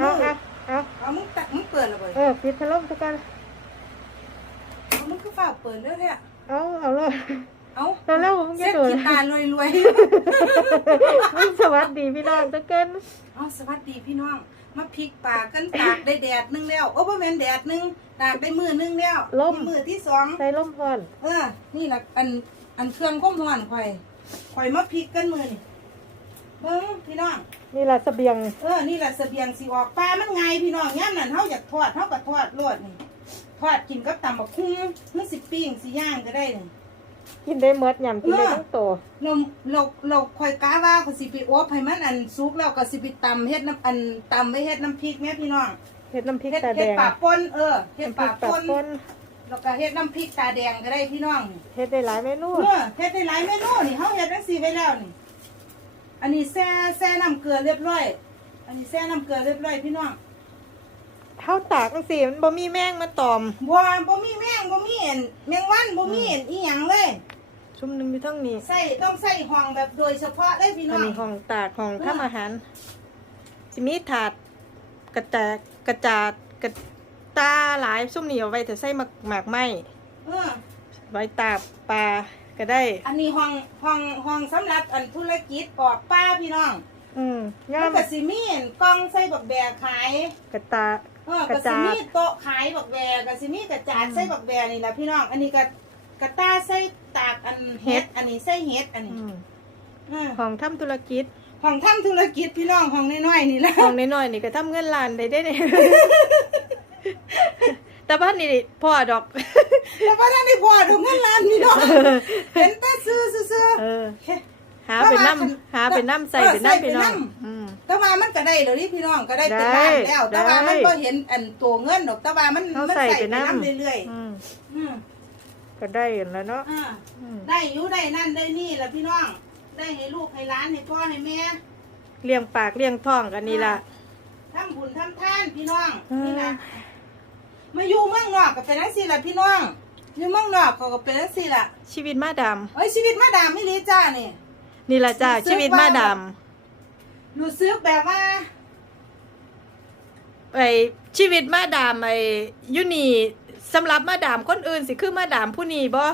เอามือเอาเอาเอามึงตักมึงเปิดและบ่เออปิดพัดลมสักกันเอามึงคือฝ้ากเปิดเด้อแท้เอาเอาเลย เอาตอนแรกผมจะเซ็ตโดน กีตาร์รวยมึงสวัสดีพี่น้องตะเกินๆเอาสวัสดีพี่น้อง มาพริกปลากันตากได้แดดหนึงแล้ว โอ้บ่แม่นแดดหนึงตากได้มือหนึงแล้วนี่มือที่สอง ใส่ลมพอนเออ นี่ล่ะอัน อันเครื่องก้มร้อนข่อยข่อยมาพริกกันมือนี่เบิ่งพี่น้อง นี่แหละเสบียงเออ นี่แหละเสบียงสิออกปลา มันไงพี่น้องย่ามนั่นเฮาอยากทอดเฮาก็ทอดโลดนี่ทอดกินกับตำบักคุ้งหรือสิปิ้งสิย่างก็ได้นี่ กินได้เมดยำกินได้เออทั้งโตวเราเราเราคอยกาว่าก็สิไปอบให้มันอันสุกแล้วก็สิไปตำเฮ็ดน้ำอันตำไว้เฮ็ดน้ำพริกแม่พี่น้องเฮ็ดน้ำพริกเฮ็ดตาแดเฮ็ดงปลาป่นเออเฮ็ดน้ำพปริลากปลาป่นป่นแล้วก็เฮ็ดน้ำพริกตาแดงก็ได้พี่น้องเฮ็ดได้หลายเมนูเออเฮ็ดได้หลายเมนูนี่เฮาเฮ็ดจังซี่ไว้แล้วนี่ อันนี้แซ่แซ่น้ำเกลือเรียบร้อย อันนี้แซ่น้ำเกลือเรียบร้อยพี่น้องเท่าตากจังซี่มันบ่มีแมงมาตอม บัวบ่มีแมงบ่มีเอ็นแมงวันบ่มีเอ็นอีหยังเลย ชุ่มหนึงอยู่ทั้งนี้ ใส่ต้องใส่ห้องแบบโดยเฉพาะเลยพี่น้อัอนง นี้ห้องตากห้องทำอาหารสิมีถาดกระแตกกระจาดกระตาหลายซุ่มนี่เอาไว้แต่ใส่หมากหมากไหมเออไว้ตากปลา ก็ได้ อันนี้ห้องห้องห้องสำหรับอันธุรกิจออกป้าพี่น้องอืมงาแล้วมก็สิมีเห็นกล้องใส่บักแบกขายกระตา เออกก็ระสิจาดมีโต๊ะขายบักแบกก็สิมีกระจาดใส่บักแบนี่แหละพี่น้อง อันนี้ก็กระต้าใส่ตากอันเฮ็ด อันนี้ใส่เฮ็ดอันนี้อืมเออห้องทำธุรกิจห้องทำธุรกิจพี่น้องห้องน้อยๆนี่แหละห้องน้อยๆนี่ก็ทำเงินล้านได้ได้เนี่ย แต่บ้านนี่พ่อดอก แต่ว่าท่านได้พอดอกเงินล้านพี่น้องเห็นแต่ซื้อซื้อเออๆหาเป็นแต่ว่าน้ำหาเป็นน้ำใส่เออเป็นใส่น้ำเป็เป็นนน้ำน้ำอืมแต่ว่ามันก็ได้เดี๋ยวนี้พี่น้องก็ได้เป็นได้ล้านแล้ว แต่ว่ามันได้ก็เห็นอันตัวเงินดอกแต่ว่ามันเขามันใส่ใส่ไปไปน้ำน้ำเรื่อยอืมๆอืมก็ได้อยู่แล้วเนาะอ่าอืมได้อยู่ได้นั่นได้นี่แหละพี่น้อง ได้ให้ลูกให้ร้านให้พ่อให้แม่เลี้ยงปากเลี้ยงท้องกันนี่ล่ะทำบุญทำทานพี่น้องอืมนี่นะมาอยู่เมืองนอกก็เป็นนังสี่ละพี่น้อง อยู่เมืองนอกก็ก็เป็นนังสี่ละชีวิตมาดเอ้ยชีวิตมาดามไม่ลีจ้านี่ำนี่ล่ะจ้ารู้สึกชีวิตมาดว่ารู้สึกแบบว่าำไอชีวิตมาดามไออยูนี่สำหรับมาดามคนอื่นสิคือมาดามผู้นี้บ่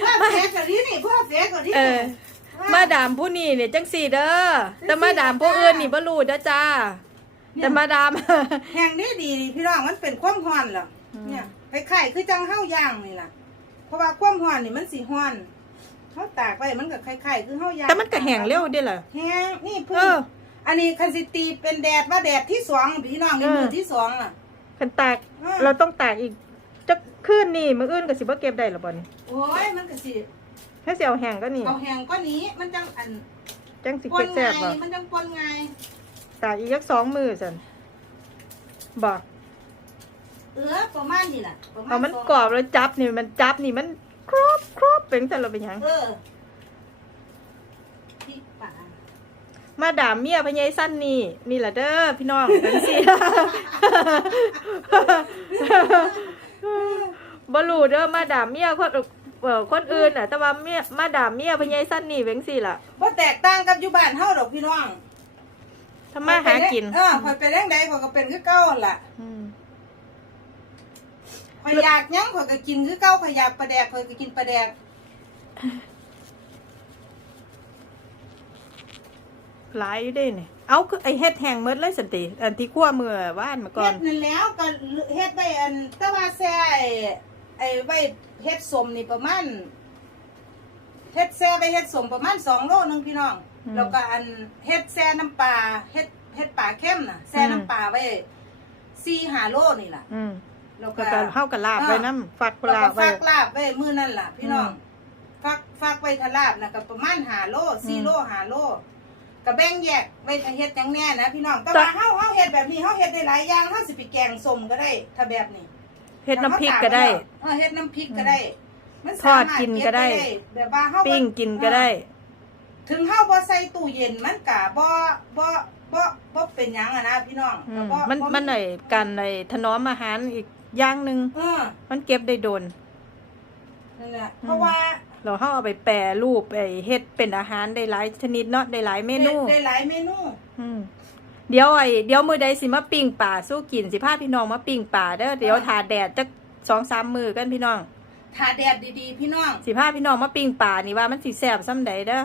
เพื่อเฟกกับนี้นี่เพื่อเฟกกับนี้เออมาดามผู้นี้เนี่ยจังสี่เด้อแต่มาดามผู้อื่นนี่บ่รู้เด้อจ้า แต่มาดาม แห่งนี้ดีนี่พี่น้องมันเป็นความฮ้อนเหรออืมเนี่ยคล้ายๆคือจังเฮาย่างนี่ล่ะ เพราะว่าความฮ้อนนี่มันสิฮ้อนเฮาตากไว้มันก็คล้ายๆคือเฮาย่างแต่มันก็แห้งเร็วเด้ล่ะแห้งนี่เอเพิ่องอันนี้คันสิตีเป็นแดดว่าแดดที่สองพี่น้องในเออมือที่สองน่ะคันตากอืมเราต้องตากอีกจักคืนนี่มื้ออื่นก็สิบ่เก็บได้ล่ะบ่นี่โอ้ยมันก็สิถ้าสิเอาแห้งก็นี่เอาแห้งก็นี้มันจังอันจังสิปเก็นบไงแซ่บบ่มันจังปนไง ตากอีกจักสองมื้อซั่นบ่เออประมาณนี้ล่ะประมาณเอามันสงกรอบแล้วจับนี่มันจับนี่มันครอบครอบเป็นซั่นเราเป็นหยังเออพริกป่ามาดามเมียพญายสั้นนี่นี่ล่ะเด้อพี่น้องจังซี่บ่รู้เด้อมาดามเมียคนเอ่อคนอื่นน่ะ แต่ว่าเมียมาดามเมียพญายสั้นนี่เว้งซี่ล่ะ บ่แตกต่างกับอยู่บ้านเฮาดอกพี่น้อง ทำมาหากิน เออข่อยไปแรงใดข่อยก็เป็นคือเก่าหั่นล่ะมข่อยอยากหยังข่อยก็กินคือเก่าข่อยอยากปลาแดกข่อยก็กินปลาแดกหลายอยู่เด้นี่เอาคือไอเฮ็ดแห้งหมดเลยสันติ อันที่คั่วมือว่านมาก่อเฮ็น ดนั่นแล้วก็เฮ็ดไว้อันแต่ว่าแซ่ไอ้ไอ้ไว้เฮ็ดสมนี่ประมาณเฮ็ดแซ่ไว้เฮ็ดสมประมาณ2โลนึงพี่น้อง แล้วก็อันเฮ็ดแซ่น้ำปลาเฮ็ดเฮ็ดปลาเข้มน่ะแซ่น้ำปลาไว้4 5โลนี่ล่ะอืมแล้วก็ก็จะเฮากับลาบไว้น้ำฝักแล้วลาก็บไว้ฟักลาบไว้มื้อนั่นล่ะ พี่น้องอืมฟักฟักไว้ทะลาบน่ะก็ประมาณ5โล4โล5โลก็แบ่งแยกไว้ถ้าเฮ็ดหยังแน่นะพี่น้องแต่ว่าเฮาเฮาเฮ็ดแบบนี้เฮาเฮ็ดได้หลายอย่างเฮาสิไปแกงส้มก็ได้ถ้าแบบนี้เฮ็ดน้ำพริกก็ได้เออเฮ็ดน้ำพริกก็ได้มันทอดสามารถกินก็ได้เบแบบว่าเฮาบ่ปิ้งกินก็ได้ ถึงเฮาบ่ใส่ตู้เย็นมันก็บ่บ่บ่บ่เป็นหยังอะนะพี่น้องอืก็มบ่มันบ่มันไอ้กันไอ้ถนอมอาหารอีกอย่างหนึงเออมันเก็บได้โดน นั่นแหละอืมเพราะว่า เราเฮาเอาไปแปรรูปไปเฮ็ดเป็นอาหารได้หลายชนิดเนาะได้หลายเมนู ได้ได้หลายเมนูอืมเดี๋ยวไอ้เดี๋ยวมือใดสิมาปิ้งป่าสู้กินสิพาพี่น้องมาปิ้งป่าเด้อเดี๋ยวทาแดดจักสองสามมือกันพี่น้องทาแดดดีๆ พี่น้องสิพาพี่น้องมาปิ้งป่านี่ว่ามันสิแซ่บซ้ำใดเด้อ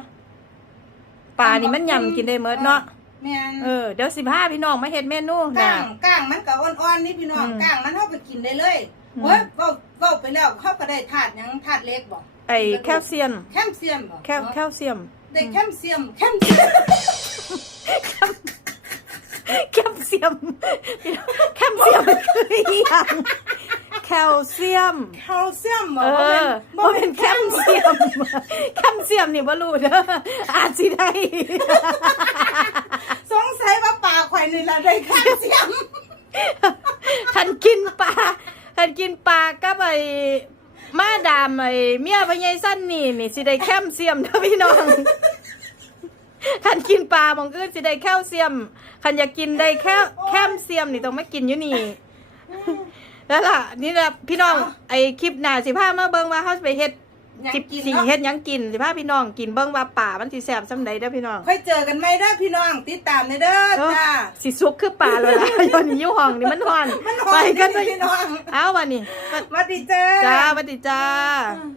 ป่านี่มันยำกินได้เมิดเนาะแม่นเออเดี๋ยวสิพาพี่น้องมาเฮ็ดเมนูก้านะ งก้างมันก็อ่อนๆนี่พี่น้องอืมก้างมันเฮาไปกินได้เลยอืมเฮ้ยเว้าเว้าไปแล้วเขาก็ได้ธาตุหยังธาตุเหล็กบ่ไอ้แคลเซียมแคลเซียมบ่แคลแคลเซียมได้แคลเซียมแคลเซียมแคลเซียมแคลเซียมคืออหยังแคลเซียม แคลเซียมบ่เอบ่แม่นอบ่บ่แม่เป็นนแคลเซียมแคลเซียมนี่บ่รู้เด้ออาจสิได้ สงสัยว่าปลาข่อยนี่ล่ะได้แคลเซียม คันกินปลาคันกินปลากับไอ้มาดามไอ้เมียพญายสั้นนี่นี่สิได้แคลเซียมเด้อพี่น้อง คันกินปลาบางอื่นสิได้แคลเซียมคันอยากกินได้แคลแคลเซียมนี่ต้องมากินอยู่นี่ แล้วล่ะ นี่แหละพี่น้องเอาไอ้คลิปหน้าสิพามาเบิ่งว่าเฮาสิไปเฮ็ดอยากสิกินสิเนาะเฮ็ดหยังกินสิพาพี่น้องกินเบิ่งว่าป่ามันสิแซ่บซำใดเด้อพี่น้องค่อยเจอกันไหมเด้อพี่น้องติดตามเด้อเด้อเออจ้าสิสุกคือป่าเลยล่ะตอนนี้อยู่ห้องนี่มันฮ้อนมันหไปอยกักันนไปพี่น้อง เอาวันนี้สวัสดีจ้าจ้าสวัสดีจ้าอืม